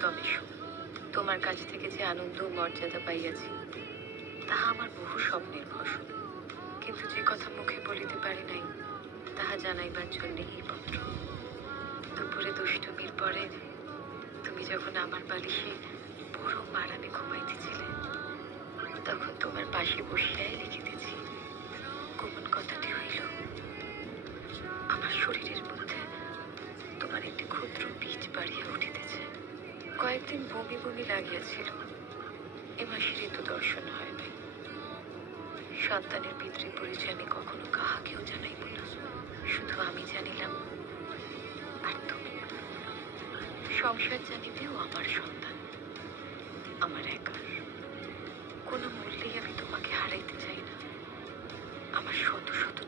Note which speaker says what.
Speaker 1: তবে তোমার কাছ থেকে যে আনন্দ ও মর্যাদা পাইয়াছি, তাহা আমার বহু স্বপ্নের ফসল। কিন্তু যে কথা মুখে বলিতে পারি নাই, তাহা জানাইবার জন্য এই পত্র। দুপুরে দুষ্টুমির পরে তুমি যখন আমার বালিশে বড় আরামে ঘুমাইতেছিলে, তখন তোমার পাশে বসিয়াই লিখিতেছি, গোপন কথাটি হইল, আমার শরীরের মধ্যে তোমার একটি ক্ষুদ্র বীজ উঠিতেছে কয়েকদিন বমি বমি লাগিয়াছিল। এ মাসে ঋতু দর্শন হয় নাই। সন্তানের পিতৃ পরিচয় আমি কখনো কাহাকেও জানাইব না। শুধু আমি জানিলাম, আর সংসার জানিতেও আমার সন্তান, আমার একার। কোনো মূল্যেই আমি তোমাকে হারাইতে চাই না। আমার শত শত